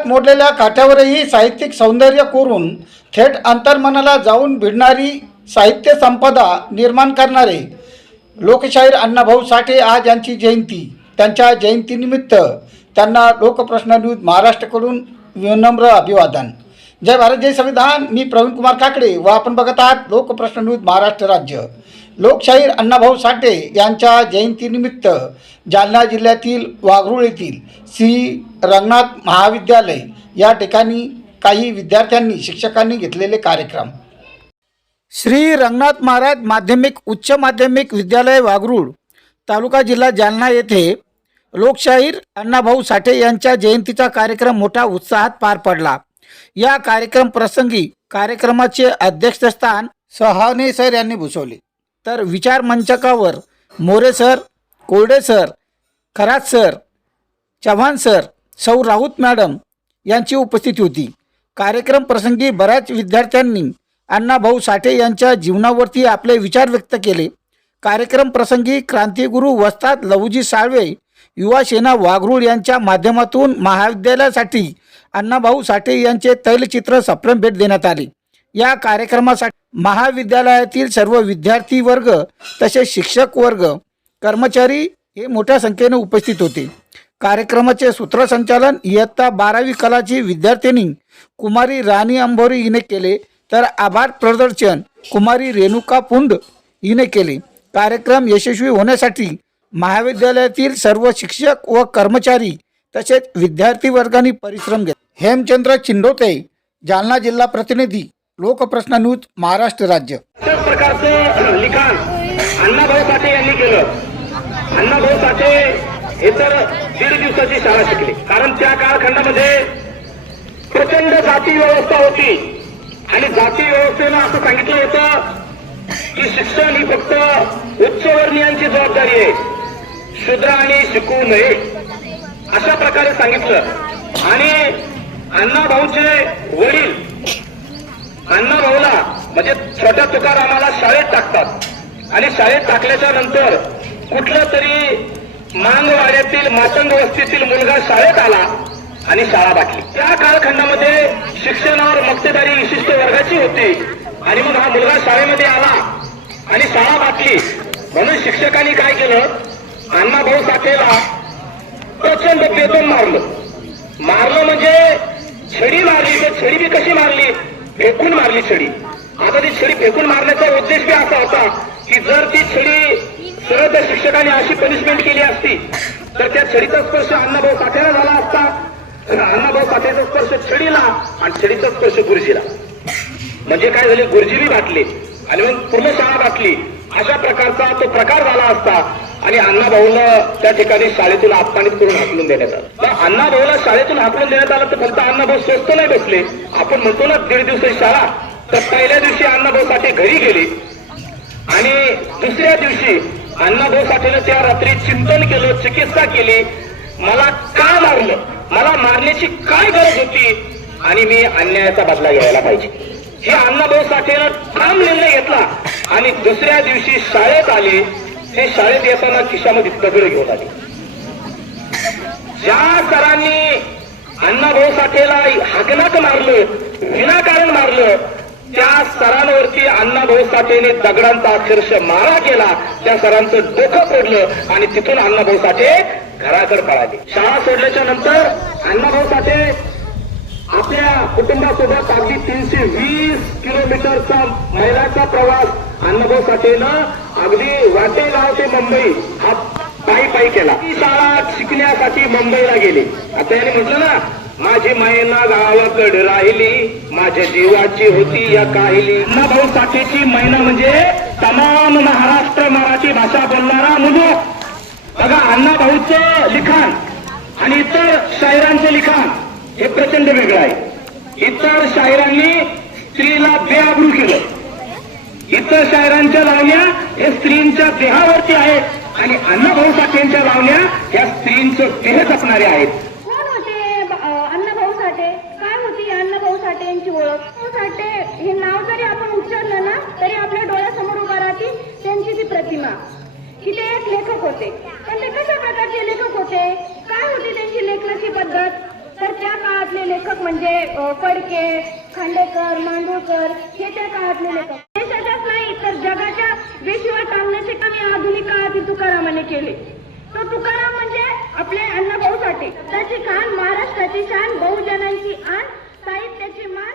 काळात मोडलेल्या काठ्यावरही साहित्यिक सौंदर्य कोरून थेट अंतर्मनाला जाऊन भिडणारी साहित्य संपदा निर्माण करणारे लोकशाहीर अण्णाभाऊ साठे आज यांची जयंती. त्यांच्या जयंतीनिमित्त त्यांना लोकप्रश्न न्यूज महाराष्ट्राकडून विनम्र अभिवादन. जय भारत जय संविधान. मी प्रवीण कुमार काकडे व आपण बघत आहात लोकप्रश्न न्यूज महाराष्ट्र राज्य. लोकशाहीर अण्णाभाऊ साठे यांच्या जयंतीनिमित्त जालना जिल्ह्यातील वाघरूळ येथील श्री रंगनाथ महाविद्यालय या ठिकाणी काही विद्यार्थ्यांनी शिक्षकांनी घेतलेले कार्यक्रम. श्री रंगनाथ महाराज माध्यमिक उच्च माध्यमिक विद्यालय वाघरूळ तालुका जिल्हा जालना येथे लोकशाहीर अण्णाभाऊ साठे यांच्या जयंतीचा कार्यक्रम मोठ्या उत्साहात पार पडला. या कार्यक्रम प्रसंगी कार्यक्रमाचे अध्यक्षस्थान सहाने सर यांनी भूषवले. तर विचार मंचकावर More sir Korde sir Kharat sir Chavan sir सौ राऊत मॅडम यांची उपस्थिती होती. कार्यक्रम प्रसंगी बऱ्याच विद्यार्थ्यांनी अण्णाभाऊ साठे यांच्या जीवनावरती आपले विचार व्यक्त केले. कार्यक्रम प्रसंगी क्रांतिगुरू वस्ताद लहुजी साळवे युवा सेना वाघरूळ यांच्या माध्यमातून महाविद्यालयासाठी अण्णाभाऊ साठे यांचे तैलचित्र सप्रेम भेट देण्यात आले. या कार्यक्रमासाठी महाविद्यालयातील सर्व विद्यार्थी वर्ग तसेच शिक्षक वर्ग कर्मचारी हे मोठ्या संख्येने उपस्थित होते. कार्यक्रमाचे सूत्रसंचालन इयत्ता बारावी कलाची विद्यार्थिनी कुमारी राणी अंभोरी हिने केले तर आभार प्रदर्शन कुमारी रेणुका पुंड हिने केले. कार्यक्रम यशस्वी होण्यासाठी महाविद्यालयातील सर्व शिक्षक व कर्मचारी तसेच विद्यार्थी वर्गाने परिश्रम घेतले. हेमचंद्र चिंडोते जालना जिल्हा प्रतिनिधी. लोकप्रश्न न्यूज महाराष्ट्र राज्य. अशाच प्रकारचं लिखाण अण्णाभाऊ साठे यांनी केलं. अण्णाभाऊ साठे हे तर दीड दिवसाची शाळा शिकले. कारण त्या कालखंडामध्ये प्रचंड जाती व्यवस्था होती. आणि जाती व्यवस्थेनं असं सांगितलं होतं की शिक्षण ही फक्त उच्चवर्णीयांची जबाबदारी आहे. शूद्रांनी शिकू नये. अशा प्रकारे सांगितलं. आणि अण्णाभाऊचे वडील अण्णा भाऊला म्हणजे छोट्या तुकारामाला शाळेत टाकतात. आणि शाळेत टाकल्याच्या नंतर कुठलं तरी मांगवाड्यातील मातंग वस्तीतील मुलगा शाळेत आला आणि शाळा टाकली त्या कालखंडामध्ये शिक्षणावर मक्तेदारी विशिष्ट वर्गाची होती. आणि मग हा मुलगा शाळेमध्ये आला आणि शाळा टाकली म्हणून शिक्षकांनी काय केलं? अण्णा भाऊ साठेला प्रचंड पेतून मारलं. मारलं म्हणजे छडी मारली. तर छडी बी कशी मारली? फेकून मारली छडी. आता ती छडी फेकून मारण्याचा उद्देश बी असा होता की जर ती छडी सरळ त्या शिक्षकाने अशी पनिशमेंट केली असती तर त्या छडीचा स्पर्श अण्णाभाऊ साठ्याला झाला असता. अण्णाभाऊ साठ्याचा स्पर्श छडीला आणि छडीचा स्पर्श गुरुजीला. म्हणजे काय झाले? गुरुजी बी घातले आणि मग पूर्ण शाळा घातली अशा प्रकारचा तो प्रकार झाला असता. आणि अण्णाभाऊला त्या ठिकाणी शाळेतून अपमानित करून हाकलून देण्यात आलं. अण्णाभाऊला शाळेतून हाकलून देण्यात आलं तर फक्त अण्णाभाऊ स्वस्त नाही बसले. आपण म्हणतो ना दीड दिवसाची शाळा. तर पहिल्या दिवशी अण्णाभाऊ साठे घरी गेले. आणि दुसऱ्या दिवशी अण्णाभाऊ साठेनं त्या रात्री चिंतन केलं चिकित्सा केली. मला का मारलं? मला मारण्याची काय गरज होती? आणि मी अन्यायाचा बदला घ्यायला पाहिजे. हे अण्णाभाऊ साठेनं ठाम निर्णय घेतला. आणि दुसऱ्या दिवशी शाळेत आले. ते शाळेत येताना खिशामध्ये दगड घेऊन आले. ज्या सरांनी अण्णाभाऊ साठेला हाकनाक मारलं विनाकारण मारलं त्या सरांवरती अण्णाभाऊ साठेने दगडांचा अक्षरश मारा केला. त्या सरांचं डोकं फोडलं आणि तिथून अण्णाभाऊ साठे घराकडे पळाले. शाळा सोडल्याच्या नंतर अण्णाभाऊ साठे आपल्या कुटुंबासोबत अगदी तीनशे वीस किलोमीटरचा मैलाचा प्रवास अण्णाभाऊ साठेनं अगदी वाटेगाव ते मुंबई. हा पायी पायी केला. ती शाळा शिकण्यासाठी मुंबईला गेले. आता याने म्हटलं ना माझी मैना गावाकडे राहिली माझ्या जीवाची होती या काहिली. अण्णाभाऊ साठेची मैना म्हणजे तमाम महाराष्ट्र मराठी भाषा बोलणारा मुलूक बघा अण्णाभाऊचं लिखाण आणि इतर शाहिरांचं लिखाण हे प्रचंड वेगळं आहे. इतर शायरांनी स्त्रीला बेआबरू केलं. इतर शायरांच्या लावण्या हे स्त्रींच्या देहावरती आहेत. आणि अण्णाभाऊ साठेंच्या लावण्या या स्त्रीचं देह जपणारे आहेत. कोण होते ब- अण्णाभाऊ साठे? काय होती या अण्णाभाऊ साठे यांची ओळख? भाऊ साठे हे नाव जरी आपण उच्चारलं ना तरी आपल्या डोळ्यासमोर उभा राहते त्यांची ती प्रतिमा. की ते एक लेखक होते. पण ते कशा प्रकारचे लेखक होते? काय होती त्यांची लेखनाची पद्धत? तर त्या काळातले लेखक म्हणजे फडके खांडेकर मांडूळकर हे त्या काळातले लेखक. वेशीवर टांगण्याचे काम या आधुनिक काळातील तुकारामाने केले. तो तुकाराम म्हणजे आपले अण्णाभाऊ साठे. त्याची खान महाराष्ट्राची शान बहुजनांची आण साहित्याची मान